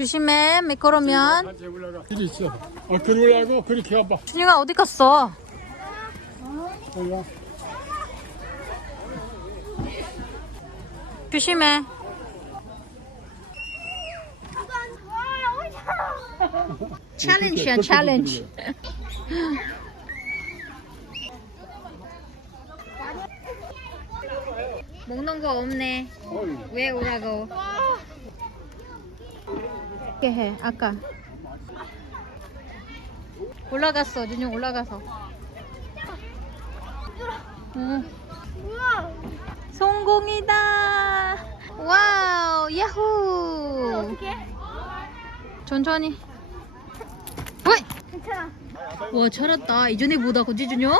조심해 미끄러면 같이 올라가. 길 있어. 어, 그리 올라가고 그렇게 와봐. 준이가 어디 갔어? 올라. 조심해 챌린지야 챌린지 먹는 거 없네 어이. 왜 오라고 이렇게 해 아까. 올라갔어 준영 올라가서. 응. 성공이다. 와우 야호. 천천히. 어이! 괜찮아. 와 잘했다. 이전에보다 그지 준영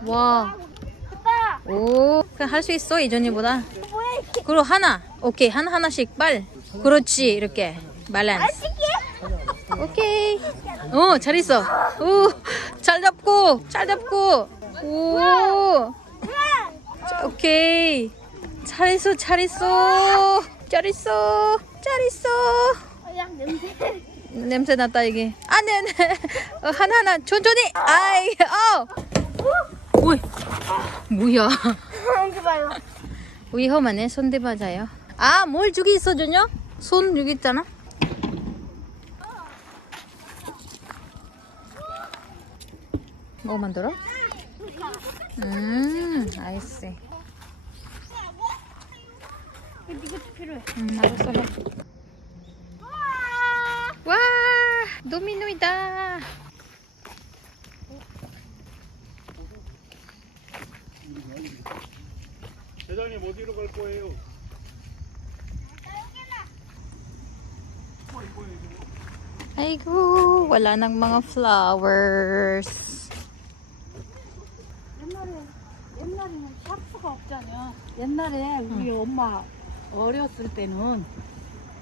됐다. 와오할 수 있어 이전에보다? 그리고 하나. 오케이 하나 하나씩 빨. 그렇지 이렇게 밸런스 오케이 어 잘했어. 오 잘 잡고 잘 잡고. 오 자, 오케이 잘했어 잘했어. 잘했어 잘했어. 야 냄새. 냄새 났다 이게. 안돼 어, 하나 하나. 천천히. 아이 어. 오이. 뭐야. 냄새 봐요. 위험하네 손대봐자요. 아 뭘 저기 있어 준요 손 여기 있잖아 뭐 만들어? 음 알겠어 이것도 필요해. 음 알았어 해. 와 노미노이다 대장님 어디로 갈 거예요? 아이고 wala nang mga flowers 옛날에 옛날에는 샴푸가 없잖아. 옛날에 우리 엄마 어렸을 때는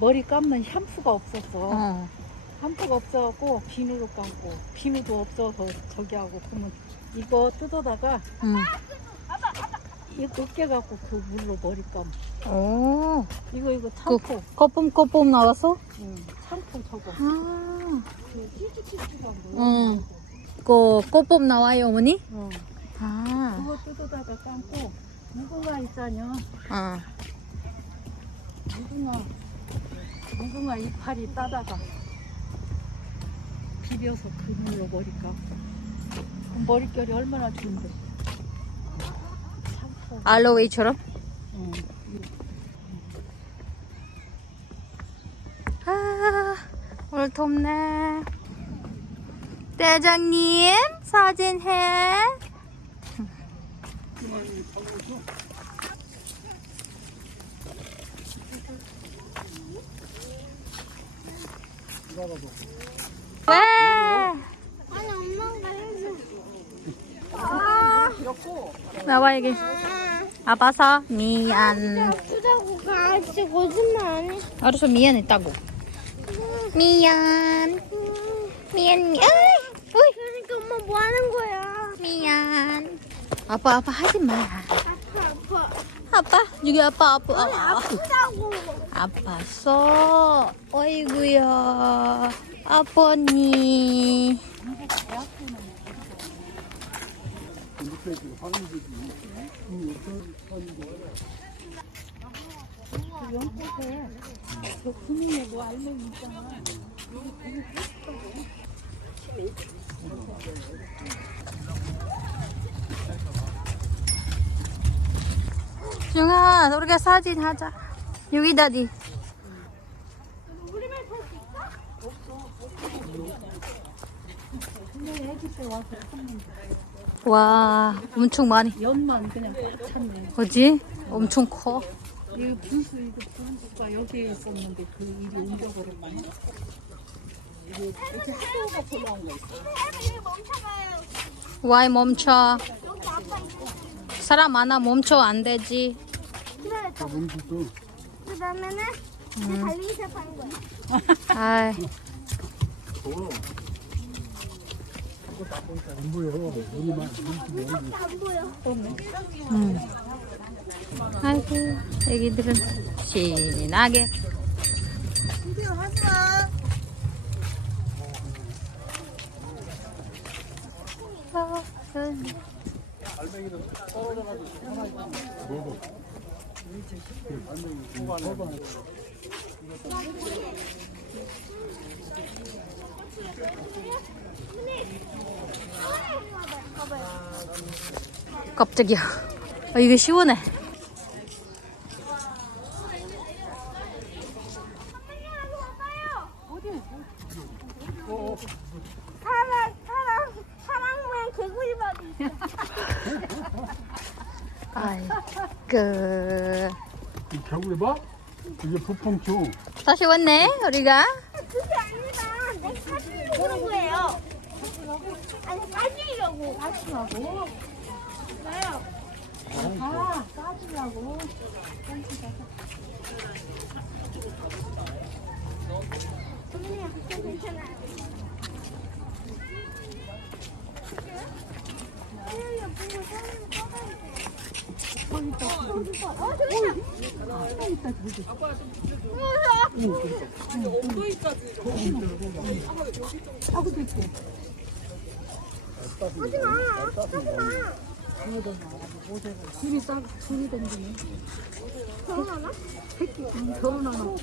머리 감는 샴푸가 없었어. 어. 샴푸가 없어갖고 비누로 감고 비누도 없어서 저기 하고 그러면 이거 뜯어다가 음. 이거 으깨갖고 그 물로 머리 감. 오 이거 이거 그 샴푸. 거품 거품 나와서 응, 샴푸 저거. 아 그 찌찌찌찌가 응. 뭐. 그 거품 나와요 어머니? 응. 아 그거 뜯어다가 감고 무궁화 있잖여. 어. 무궁화 무궁화 이파리 따다가 비벼서 그 물로 머리 감고 그럼 머릿결이 얼마나 좋은데 샴푸 알로에이처럼? 응. 아 오늘 덥네 대장님 사진 해 왜? 아니 엄마가 해줘. 나와 여기 아파서 미안 아프다고 가지 거짓말 안 해. 알아서 미안했다고 미안 미안 미안 그러니까 엄마 뭐 하는 거야? 미안 아빠 아빠 하지 마 아파 아파. 아빠 여기 아빠 아빠 아빠 아프다고. 아팠어 어이구야 아버니 연꽃에 저 분위에 뭐 알맹이 있잖아 중아 우리가 사진 하자 와서 탔는데 와 엄청 많이 연만 그냥 꽉 찼네 뭐지? 엄청 커 이 분수 이거 분수가 여기에 있었는데 그 일이 옮겨버렸네 이렇게 올라온 거 있어. 와이 멈춰 여기. 사람 많아 멈춰 안 되지 그 다음에는 달리기샵 하는 거야. 아, 안 보여. 안 보여. 아이고, 애기들은 신나게. 어, 음. 먹어. 깜짝이야. 아, 이게 시원해. 사랑 사랑 사랑 모양 개구리 바지 아이, 그. 이 겨울에 봐? 이게 부풍충. 다시 왔네, 우리가. 그게 아니라 내 사진을 보는 거예요 아니 사진이라고 빠지라고. 나요 아, 빠지라고. 언니야 괜찮아요 언니야 보고 사진을 둘이 딱 둘이 댕기네. 결혼하나? 결혼하나.